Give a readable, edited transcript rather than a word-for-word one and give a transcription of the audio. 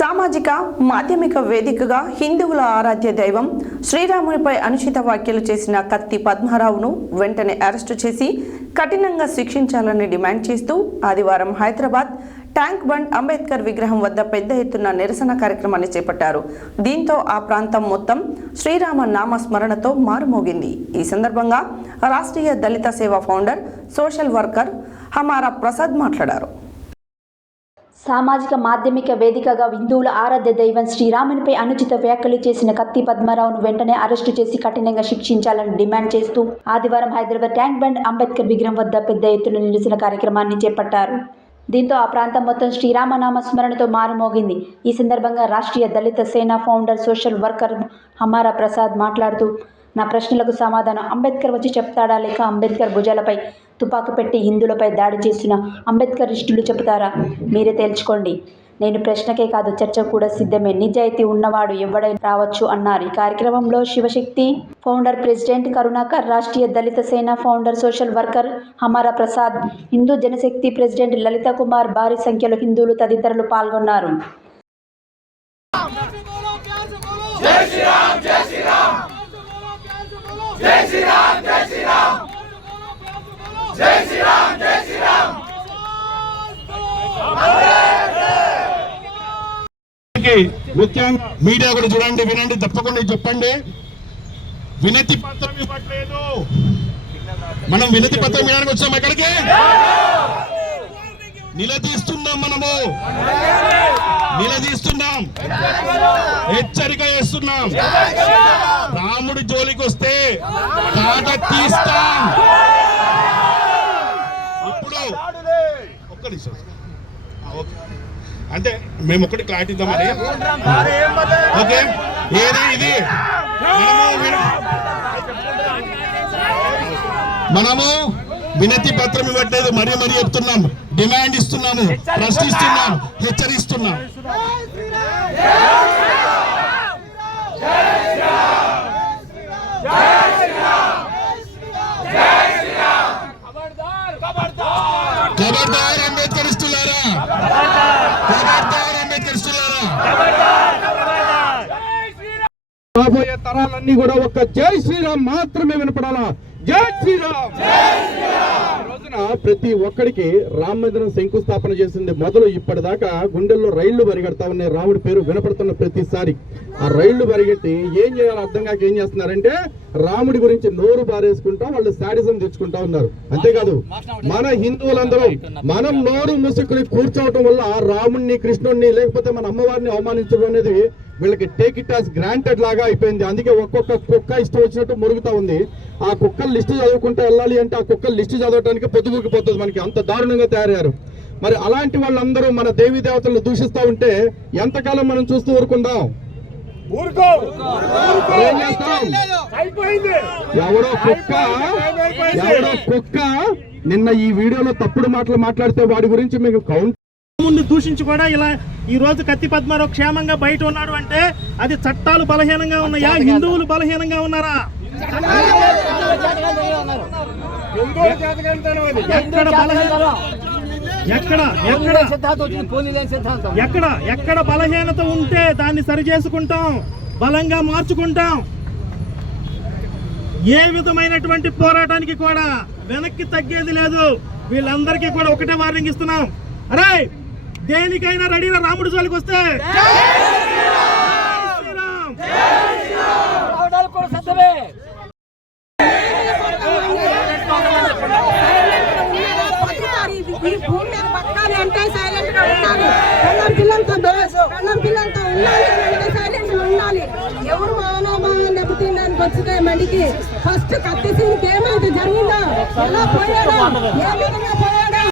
సామాజిక మాధ్యమిక వేదికగా హిందువుల ఆరాధ్య దైవం శ్రీరామునిపై అనుచిత వ్యాఖ్యలు చేసిన కత్తి పద్మారావును వెంటనే అరెస్టు చేసి కఠినంగా శిక్షించాలని డిమాండ్ చేస్తూ ఆదివారం హైదరాబాద్ ట్యాంక్ బండ్ అంబేద్కర్ విగ్రహం వద్ద పెద్ద ఎత్తున నిరసన కార్యక్రమాన్ని చేపట్టారు. దీంతో ఆ ప్రాంతం మొత్తం శ్రీరామ నామ స్మరణతో మారుమోగింది. ఈ సందర్భంగా రాష్ట్రీయ దళిత సేవా founder social worker Hamara Prasad మాట్లాడారు. సామాజిక మాధ్యమిక వేదికగా హిందువుల ఆరాధ్య దైవం శ్రీరామునిపై అనుచిత వ్యాఖ్యలు చేసిన కత్తి పద్మారావును వెంటనే అరెస్టు చేసి కఠినంగా శిక్షించాలని డిమాండ్ చేస్తూ ఆదివారం హైదరాబాద్ ట్యాంక్ బండ్ అంబేద్కర్ విగ్రహం వద్ద పెద్ద ఎత్తున నిరసన కార్యక్రమాన్ని చేపట్టారు. దీంతో ఆ ప్రాంతం మొత్తం శ్రీరామనామ స్మరణతో మారుమోగింది. ఈ సందర్భంగా Rashtriya Dalit Sena founder social worker Hamara Prasad మాట్లాడుతూ, నా ప్రశ్నలకు సమాధానం అంబేద్కర్ వచ్చి చెప్తాడా, లేక అంబేద్కర్ భుజాలపై తుపాకు పెట్టి హిందువులపై దాడి చేసిన అంబేద్కరిస్టులు చెబుతారా? మీరే తేల్చుకోండి. నేను ప్రశ్నకే కాదు, చర్చకు కూడా సిద్ధమే. నిజాయితీ ఉన్నవాడు ఎవడైనా రావచ్చు అన్నారు. ఈ కార్యక్రమంలో Shivashakti founder president Karunakar, Rashtriya Dalit Sena founder social worker Hamara Prasad, Hindu Janashakti president Lalitha Kumar, భారీ సంఖ్యలో హిందువులు తదితరులు పాల్గొన్నారు. ముఖ్యంగా మీడియా కూడా చూడండి, వినండి, తప్పకుండా చెప్పండి. వినతి పత్రం ఇవ్వట్లేదు. మనం వినతి పత్రం ఇవ్వడానికి వచ్చాం. ఎక్కడికి నిలదీస్తున్నాం, మనము నిలదీస్తున్నాం, హెచ్చరిక చేస్తున్నాం. రాముడి జోలికి వస్తే తాట తీస్తాం. ఇప్పుడు ఒక్క నిమిషం అంటే మేము ఒకటి క్లారిటీ ఇద్దామని. ఓకే, ఏది ఇది మనము వినతి పత్రం ఇవ్వట్లేదు, మరీ మరీ చెప్తున్నాం, డిమాండ్ ఇస్తున్నాము, ప్రశ్నిస్తున్నాం, హెచ్చరిస్తున్నాం. ఖబర్దార్ అంబేద్కరిస్తున్నారా, ఖబర్దార్ అంబేద్కరిస్తున్నారా. రాబోయే తరాలన్నీ కూడా ఒక్క జై శ్రీరామ్ మాత్రమే వినపడాలా. జై శ్రీరామ్. రోజున ప్రతి ఒక్కడికి రామ మందిరం శంకుస్థాపన చేసింది మొదలు ఇప్పటిదాకా గుండెల్లో రైళ్లు పరిగెడతా ఉన్నాయి. రాముడి పేరు వినపడుతున్న ప్రతిసారి ఆ రైళ్లు పరిగెట్టి ఏం చేయాలో అర్థం కాక ఏం చేస్తున్నారంటే రాముడి గురించి నోరు బారేసుకుంటా వాళ్ళు శాడిజం తెచ్చుకుంటా ఉన్నారు. అంతేకాదు మన హిందువులందరూ మనం నోరు మూసుకుని కూర్చోవటం వల్ల రాముడిని, కృష్ణుడిని, లేకపోతే మన అమ్మవారిని అవమానించడం అనేది వీళ్ళకి టేక్ ఇట్ యాజ్ గ్రాంటెడ్ లాగా అయిపోయింది. అందుకే ఒక్కొక్క కుక్క ఇష్టం వచ్చినట్టు మురుగుతా ఉంది. ఆ కుక్కల లిస్టు చదువుకుంటూ వెళ్ళాలి అంటే ఆ కుక్కల లిస్టు చదవడానికి పొద్దుగుకిపోతుంది. మనకి అంత దారుణంగా తయారయ్యారు. మరి అలాంటి వాళ్ళందరూ మన దేవీ దేవతలను దూషిస్తూ ఉంటే ఎంతకాలం మనం చూస్తూ ఊరుకుందాం? ఎవడో కుక్క నిన్న ఈ వీడియోలో తప్పుడు మాటలు మాట్లాడితే వాడి గురించి మీకు కౌంట్ ముందు దూషించి కూడా ఇలా ఈ రోజు కత్తి పద్మారావు క్షేమంగా బయట ఉన్నాడు అంటే అది చట్టాలు బలహీనంగా ఉన్నాయా, హిందువులు బలహీనంగా ఉన్నారా? ఎక్కడ బలహీనత ఉంటే దాన్ని సరి చేసుకుంటాం, బలంగా మార్చుకుంటాం. ఏ విధమైనటువంటి పోరాటానికి కూడా వెనక్కి తగ్గేది లేదు. వీళ్ళందరికీ కూడా ఒకటే వార్నింగ్ ఇస్తున్నాం. అరే, దేనికైనా రెడీగా రాముడి జోలికి వస్తే ఎవరు మానవమానం దెబ్బతినడానికి వచ్చితే మడికి ఫస్ట్ కత్తి సీన్కి ఏమైతే జరిగిందో ఎలా పోయాడో, ఏ విధంగా